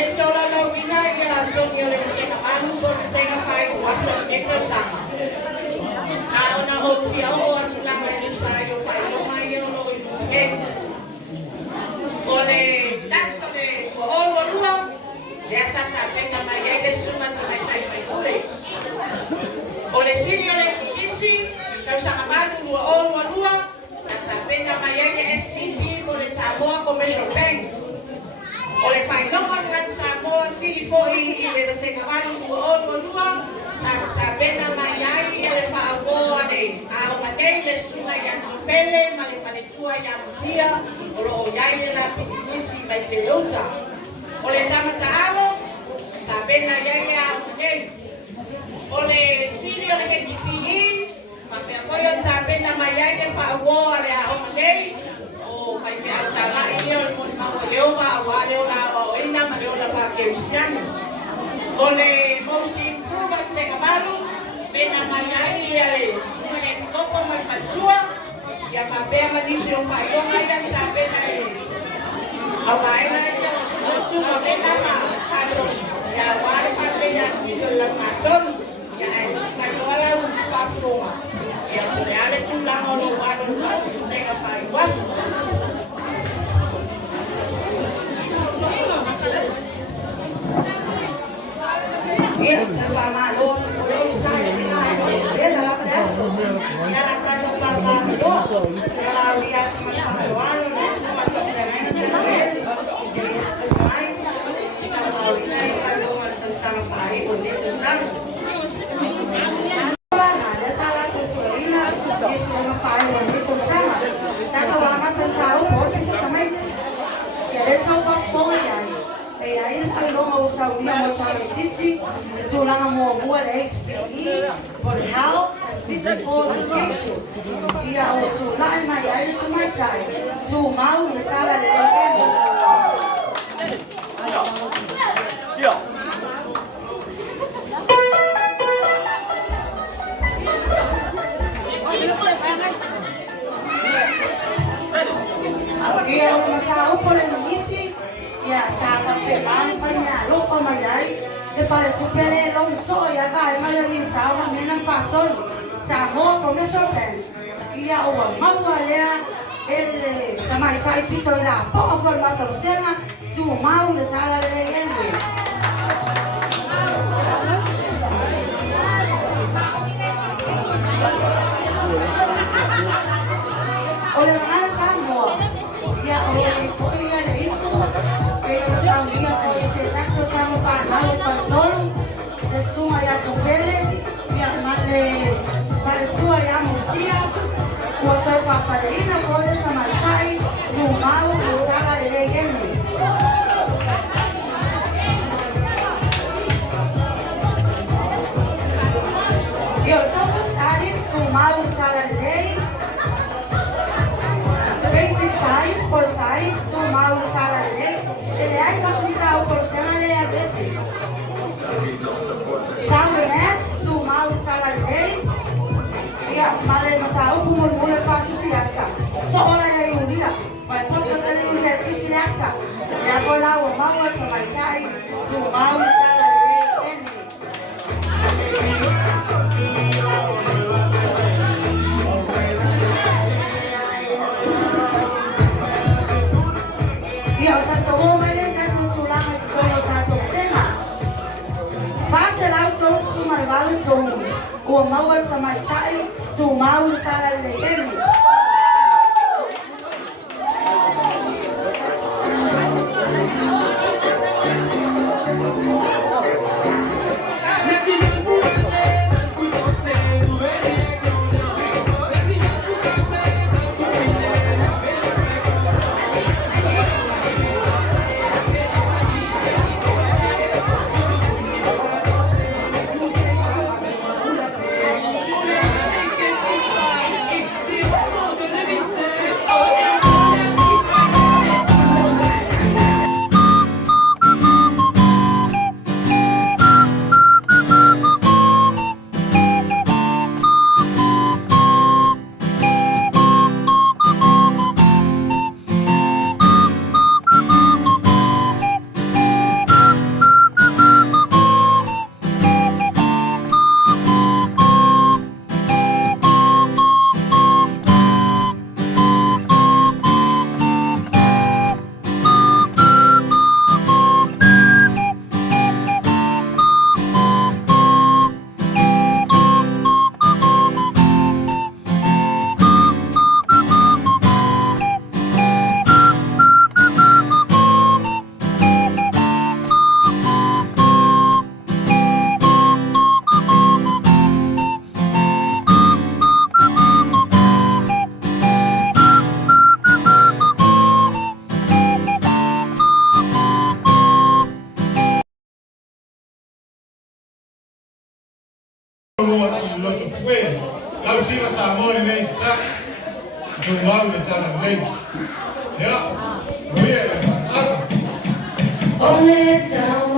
le chola la ubina y la Antonio le tenga manu por tenga pai cuatro exercise. Una opción o una ensayo para lo mayor lo es. Ole taxo de olo lua ya está tenga maya de suma de mai sai kule. Ole sinio le isi causa manu lua olo lua hasta tenga maya es siti por esa boa commercial bank. Oleh painokan kan Samoa silipo ini beda sekawan olo lua sampai nama yai ele pa abo ade au matei le suma yang pele male male sua yang dia olo yai la pisinisi mai pelota oleh nama taalo sampai na yai au matei oleh sini oleh kecipini sampai apa yang sampai nama yai le pa abo ade au matei pai pe atala ia mo mau eu va awale ora o ina ma eu la pa que cristianos ole most improved se cavalu pena maria ia le suma topo mai pasua ya pa pe ma dice o pai o mai dan sa pena e awai na ia su mo pena ma ado ya war pa pe ya dice la maton ya ai ma wala un pa pro ya le ale tu la no wa no se capai was Ia cakap malu, boleh saya dia dalam pedas. Ia nak cakap malu, kalau dia semua maluan, semua kerjaan jadi sesuai. Kalau ini kalau sama baik, boleh bersam. Ada salah sesuai nak sama baik, boleh bersam. Tak kalau amat tahu, boleh sama. Jadi sama boleh. Aí ele falou o Saulinho Motoritici, o Lama Moa da HPE, for health and physical education. E a outra lá em Maia, ele se mais sai. O mal na sala de e a outra por início. Ya sama pelan panya lupa mayai de para supere long so ya vai malarin sawa menang pasol samo commercial bank ya o mawa ya el sama sai piso la po por ma so sena su mau de sala de ende ole mana samo ya ole ko ya de Saulinho ese caso estamos para el control de su allá tu pele y armarle para su allá mucia cuatro papadina por esa maltai su malo y sala de leyenda y los otros ares su malo y sala de ley basic size por size su malo y sala de ley ele é facilitar o processo de ABC. Sabe, né? Do mal de salário dele. E a madre não sabe como o mundo é fácil se acha. Só olha aí um dia, mas pode fazer um dia se se acha. E agora o mal é que vai sair. Do mal de salário dele. E a outra pessoa o mau sama sai su mau sala de leyenda pwede. Lau sila sa mo ni nei ta. Tuwag ni ta ng nei. Ya. Ruya. Ole down.